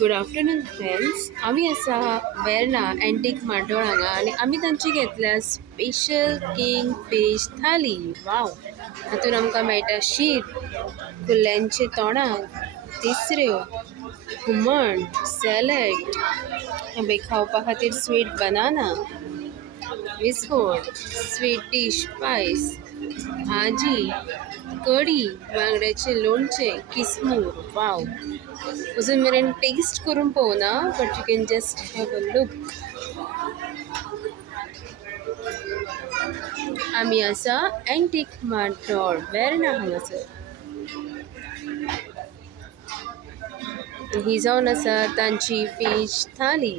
Good afternoon friends. आम्ही असा Verna antique मार्टोळ हांगा आनी आमी तांची घेतल्या स्पेशल किंग फिश थाली. वाव, हातून आमकां मेळटा शीत, कुल्ल्यांचे तोणाक, तिसऱ्यो, हुमण, सॅलड, खावपा खातीर sweet banana, Biscot, sweet dish पायस, भाजी, कढी, बांगड्याचे लोणचे, किसमूर. वाव, अजून मेरेन टेस्ट करून पळोवना, but you can just have a look. आमी आसा अँटीक मार्टोळ वेर्ना हांगासर. ही जावन आसा तांची फिश थाली.